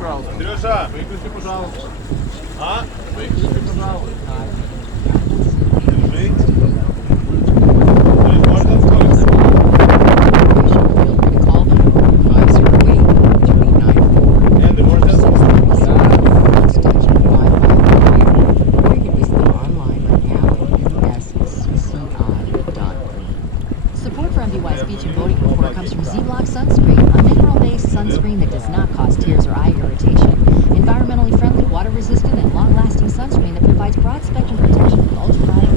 пожалуйста. Сережа! Выключи, пожалуйста. А? Выключи, пожалуйста. Держи. Можно ускориться? Эндрю, можно ускориться? Support for MBY speech and voting report comes from Z-Block Sunscreen, a mineral-based sunscreen that does not cause tears or eye irritation. Environmentally friendly, water-resistant, and long-lasting sunscreen that provides broad-spectrum protection from ultraviolet